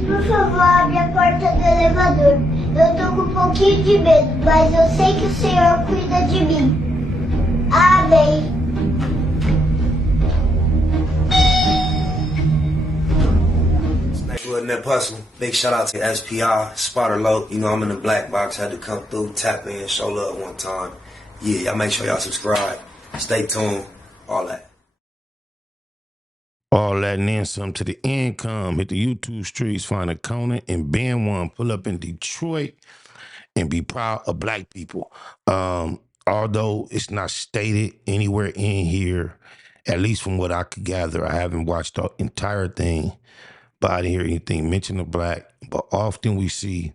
Por favor, abre a porta do elevador. Eu tô com um pouquinho de medo, mas eu sei que o Senhor cuida de mim. Amém. With Nip Hustle. Big shout out to SPR, Spotter Low. You know, I'm in the black box. Had to come through, tap in, show love one time. Yeah, y'all make sure y'all subscribe. Stay tuned. All that. All that and then some to the income. Hit the YouTube streets, find a corner and bend one. Pull up in Detroit and be proud of black people. Although it's not stated anywhere in here, at least from what I could gather, I haven't watched the entire thing, but I didn't hear anything mention of black. But often we see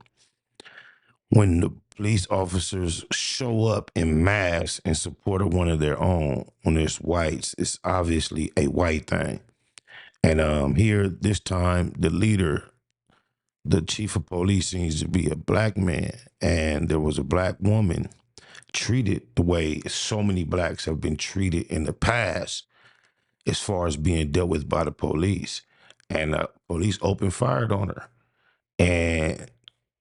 when the police officers show up in mass in support of one of their own, when there's whites, it's obviously a white thing. And here, this time, the leader, the chief of police, seems to be a black man, and there was a black woman treated the way so many blacks have been treated in the past as far as being dealt with by the police. And police opened fire on her. And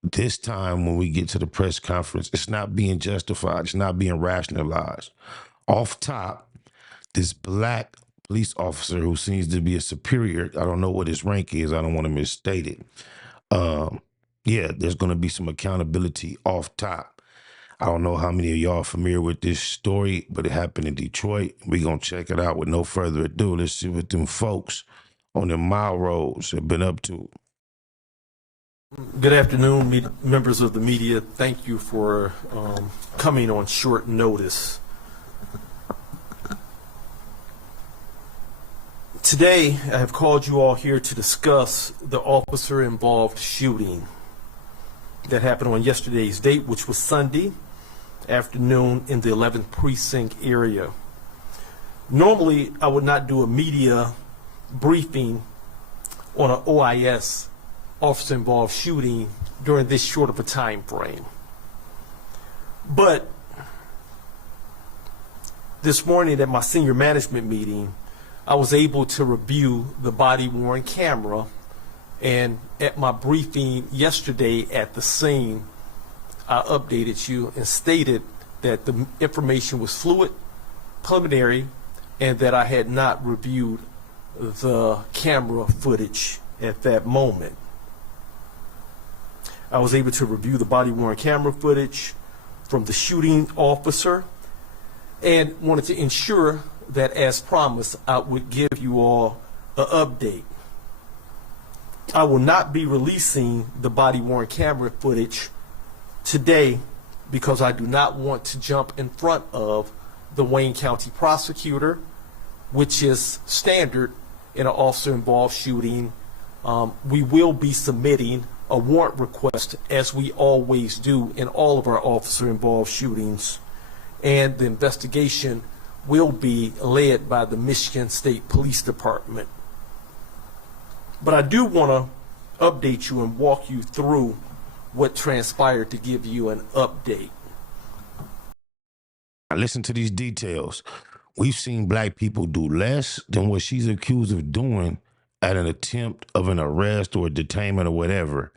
this time, when we get to the press conference, it's not being justified. It's not being rationalized. Off top, this black police officer who seems to be a superior, I don't know what his rank is, I don't want to misstate it. Yeah, there's going to be some accountability off top. I don't know how many of y'all are familiar with this story, but it happened in Detroit. We're going to check it out with no further ado. Let's see what them folks on them mile roads have been up to. Good afternoon, members of the media. Thank you for coming on short notice. Today, I have called you all here to discuss the officer-involved shooting that happened on yesterday's date, which was Sunday afternoon in the 11th precinct area. Normally, I would not do a media briefing on an OIS, officer-involved shooting, during this short of a time frame. But this morning at my senior management meeting, I was able to review the body-worn camera, and at my briefing yesterday at the scene, I updated you and stated that the information was fluid, preliminary, and that I had not reviewed the camera footage at that moment. I was able to review the body-worn camera footage from the shooting officer and wanted to ensure that, as promised, I would give you all an update. I will not be releasing the body-worn camera footage today because I do not want to jump in front of the Wayne County prosecutor, which is standard in an officer-involved shooting. We will be submitting a warrant request, as we always do in all of our officer-involved shootings, and the investigation will be led by the Michigan State Police Department. But I do want to update you and walk you through what transpired to give you an update. Now listen to these details. We've seen black people do less than what she's accused of doing at an attempt of an arrest or a detainment or whatever,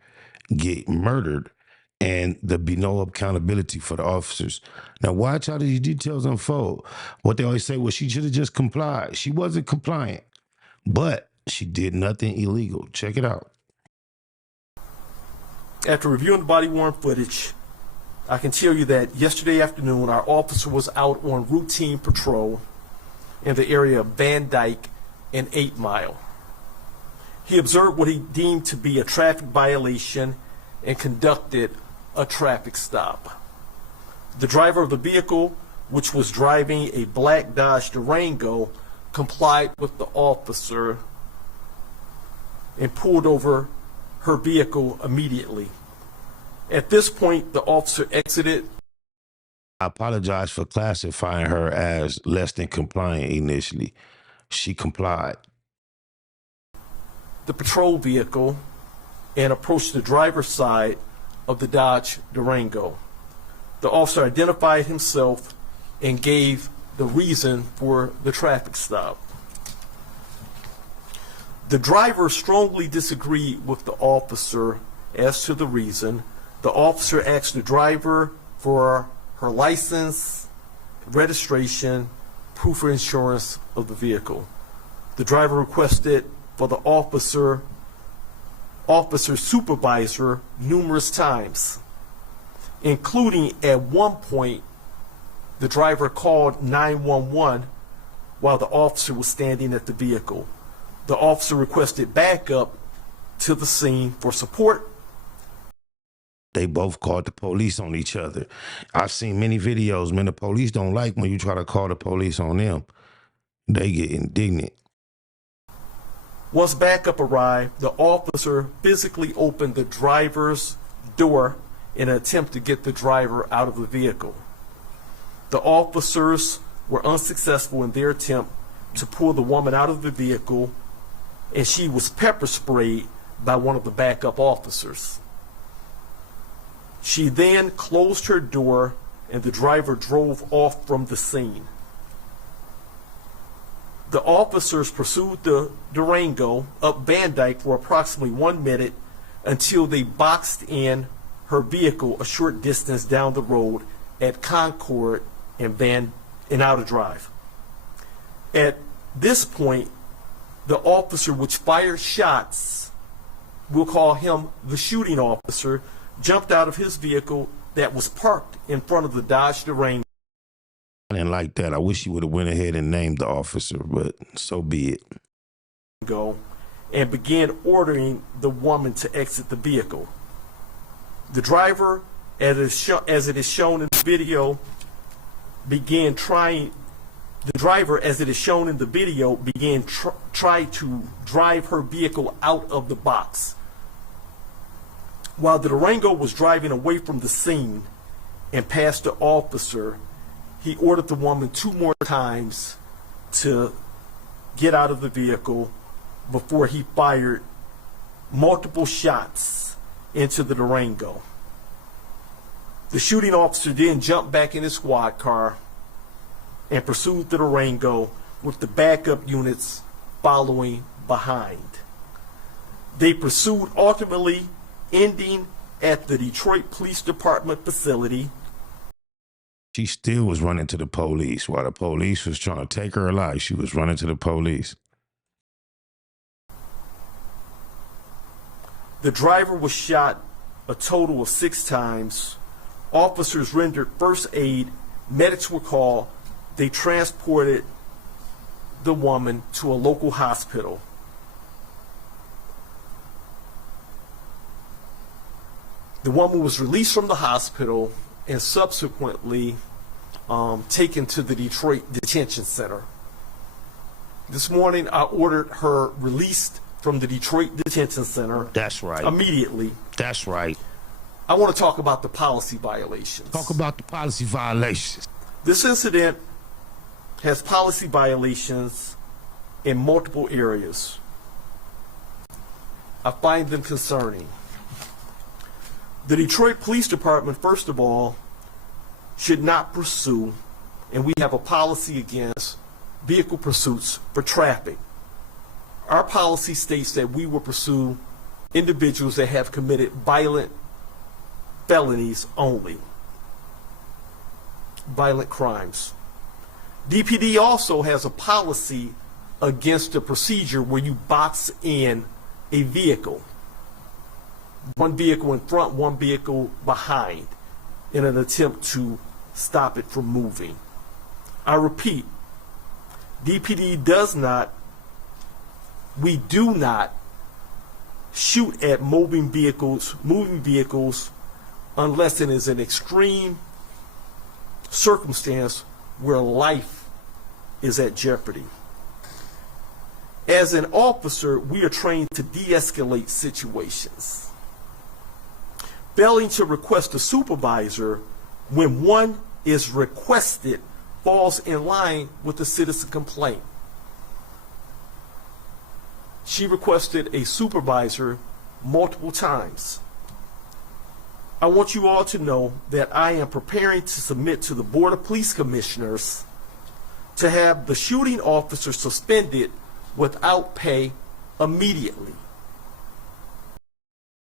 get murdered, and there be no accountability for the officers. Now watch how these details unfold. What they always say, well, she should have just complied. She wasn't compliant, but she did nothing illegal. Check it out. After reviewing the body-worn footage, I can tell you that yesterday afternoon, our officer was out on routine patrol in the area of Van Dyke and 8 Mile. He observed what he deemed to be a traffic violation and conducted a traffic stop. The driver of the vehicle, which was driving a black Dodge Durango, complied with the officer and pulled over her vehicle immediately. At this point, the officer exited. I apologize for classifying her as less than compliant initially. She complied. The patrol vehicle and approached the driver's side of the Dodge Durango. The officer identified himself and gave the reason for the traffic stop. The driver strongly disagreed with the officer as to the reason. The officer asked the driver for her license, registration, proof of insurance of the vehicle. The driver requested for the officer's supervisor numerous times, including at one point the driver called 911 while the officer was standing at the vehicle. The officer requested backup to the scene for support. They both called the police on each other. I've seen many videos, man. The police don't like when you try to call the police on them. They get indignant. Once backup arrived, the officer physically opened the driver's door in an attempt to get the driver out of the vehicle. The officers were unsuccessful in their attempt to pull the woman out of the vehicle, and she was pepper sprayed by one of the backup officers. She then closed her door and the driver drove off from the scene. The officers pursued the Durango up Van Dyke for approximately 1 minute until they boxed in her vehicle a short distance down the road at Concord and Outer Drive. At this point, the officer which fired shots, we'll call him the shooting officer, jumped out of his vehicle that was parked in front of the Dodge Durango. I didn't like that. I wish you would have went ahead and named the officer, but so be it. And began ordering the woman to exit the vehicle. The driver, as it is shown in the video, began trying try to drive her vehicle out of the box. While the Durango was driving away from the scene and past the officer, he ordered the woman 2 more times to get out of the vehicle before he fired multiple shots into the Durango. The shooting officer then jumped back in his squad car and pursued the Durango with the backup units following behind. They pursued, ultimately ending at the Detroit Police Department facility. She still was running to the police. While the police was trying to take her alive, she was running to the police. The driver was shot a total of 6 times. Officers rendered first aid. Medics were called. They transported the woman to a local hospital. The woman was released from the hospital and subsequently taken to the Detroit Detention Center. This morning, I ordered her released from the Detroit Detention Center. That's right. Immediately. That's right. I want to talk about the policy violations. Talk about the policy violations. This incident has policy violations in multiple areas. I find them concerning. The Detroit Police Department, first of all, should not pursue, and we have a policy against vehicle pursuits for traffic. Our policy states that we will pursue individuals that have committed violent felonies only, violent crimes. DPD also has a policy against a procedure where you box in a vehicle. One vehicle in front, one vehicle behind, in an attempt to stop it from moving. I repeat, DPD does not, we do not shoot at moving vehicles unless it is an extreme circumstance where life is at jeopardy. As an officer, we are trained to de-escalate situations. Failing to request a supervisor when one is requested falls in line with the citizen complaint. She requested a supervisor multiple times. I want you all to know that I am preparing to submit to the Board of Police Commissioners to have the shooting officer suspended without pay immediately.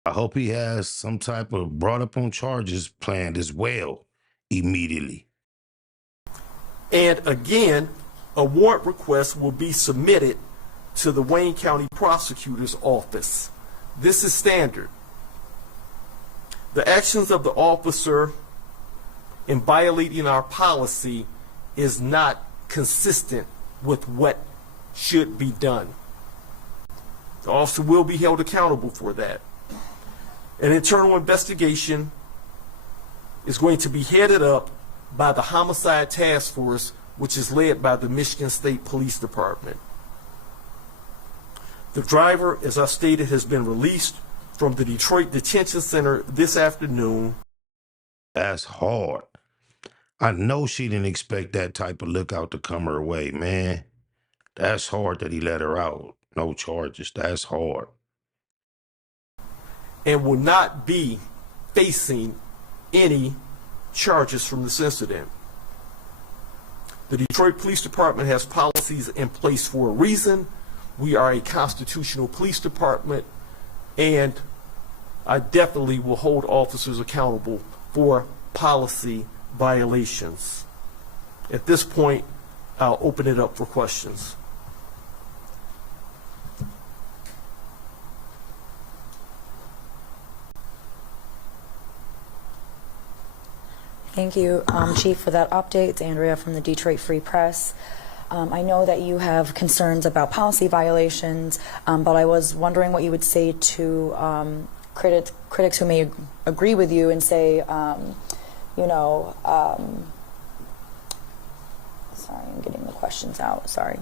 I hope he has some type of brought up on charges planned as well immediately. And again, a warrant request will be submitted to the Wayne County Prosecutor's Office. This is standard. The actions of the officer in violating our policy is not consistent with what should be done. The officer will be held accountable for that. An internal investigation is going to be headed up by the Homicide Task Force, which is led by the Michigan State Police Department. The driver, as I stated, has been released from the Detroit Detention Center this afternoon. That's hard. I know she didn't expect that type of lookout to come her way, man. That's hard that he let her out. No charges. That's hard. And will not be facing any charges from this incident. The Detroit Police Department has policies in place for a reason. We are a constitutional police department, and I definitely will hold officers accountable for policy violations. At this point, I'll open it up for questions. Thank you, Chief, for that update. It's Andrea from the Detroit Free Press. I know that you have concerns about policy violations, but I was wondering what you would say to critics who may agree with you and say, sorry, I'm getting the questions out, sorry.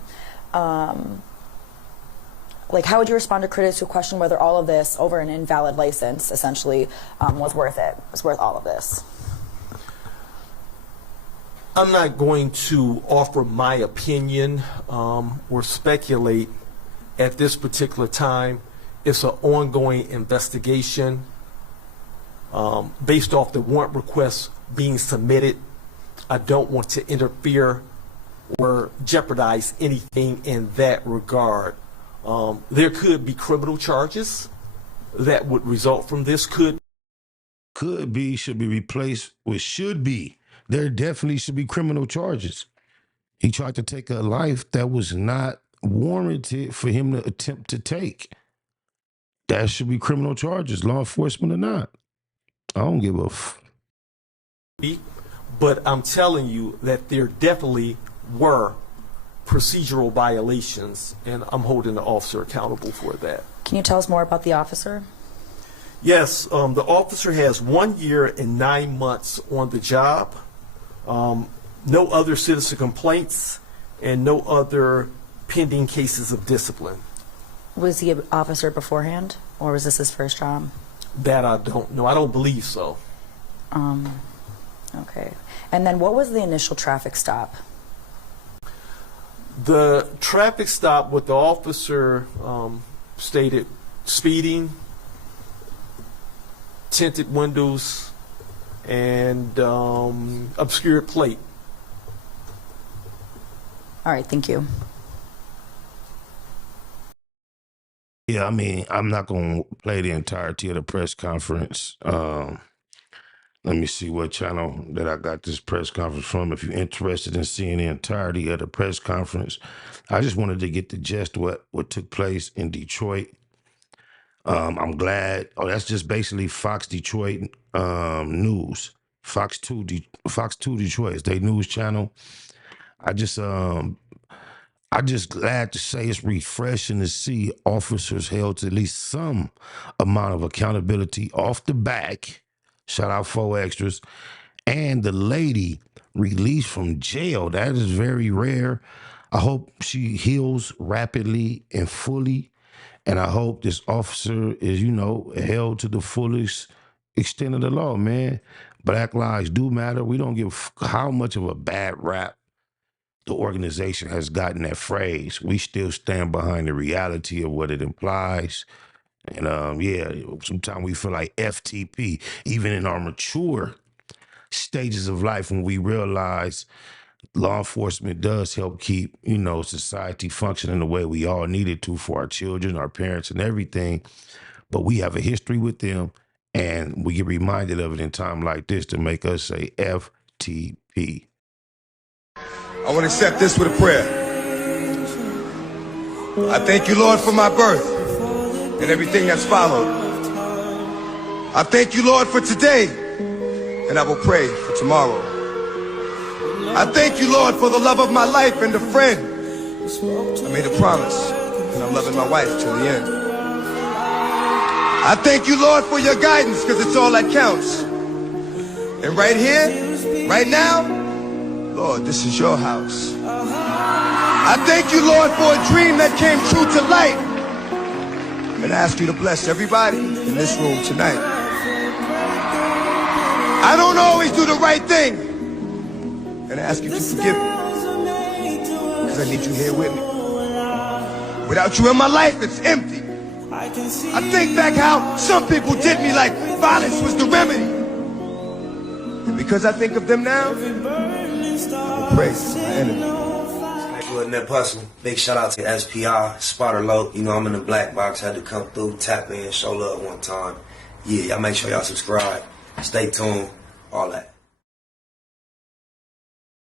Like, how would you respond to critics who question whether all of this over an invalid license, essentially, was worth it, was worth all of this? I'm not going to offer my opinion or speculate at this particular time. It's an ongoing investigation based off the warrant requests being submitted. I don't want to interfere or jeopardize anything in that regard. There could be criminal charges that would result from this. Could be should be replaced with should be. There definitely should be criminal charges. He tried to take a life that was not warranted for him to attempt to take. That should be criminal charges, law enforcement or not. I don't give a f. But I'm telling you that there definitely were procedural violations, and I'm holding the officer accountable for that. Can you tell us more about the officer? Yes, the officer has 1 year and 9 months on the job. No other citizen complaints and no other pending cases of discipline. Was he an officer beforehand, or was this his first job? That I don't know. I don't believe so. Okay. And then what was the initial traffic stop? The traffic stop, what the officer stated, speeding, tinted windows, and obscured plate. All right, thank you. Yeah, I mean, I'm not going to play the entirety of the press conference. Let me see what channel that I got this press conference from. If you're interested in seeing the entirety of the press conference, I just wanted to get the gist of what took place in Detroit. I'm glad. Oh, that's just basically Fox Detroit News. Fox 2 Detroit is their news channel. I just glad to say it's refreshing to see officers held to at least some amount of accountability off the back. Shout out 4 Extras. And the lady released from jail. That is very rare. I hope she heals rapidly and fully. And I hope this officer is, held to the fullest extent of the law, man. Black lives do matter. We don't give how much of a bad rap the organization has gotten that phrase. We still stand behind the reality of what it implies. And sometimes we feel like FTP, even in our mature stages of life when we realize law enforcement does help keep, society functioning the way we all need it to for our children, our parents, and everything. But we have a history with them, and we get reminded of it in time like this to make us say FTP. I want to accept this with a prayer. I thank you, Lord, for my birth and everything that's followed. I thank you, Lord, for today, and I will pray for tomorrow. I thank you, Lord, for the love of my life and the friend. I made a promise, and I'm loving my wife till the end. I thank you, Lord, for your guidance, because it's all that counts. And right here, right now, Lord, this is your house. I thank you, Lord, for a dream that came true to light. And I ask you to bless everybody in this room tonight. I don't always do the right thing. And I ask you to forgive me, because I need you here with me. Without you in my life, it's empty. I think back how some people did me like violence was the remedy. And because I think of them now, I will pray for my enemy. Wasn't that personal? Big shout out to SPR, Spotter Low. I'm in the black box, had to come through, tap in, show love one time. Yeah, y'all make sure y'all subscribe. Stay tuned, all that.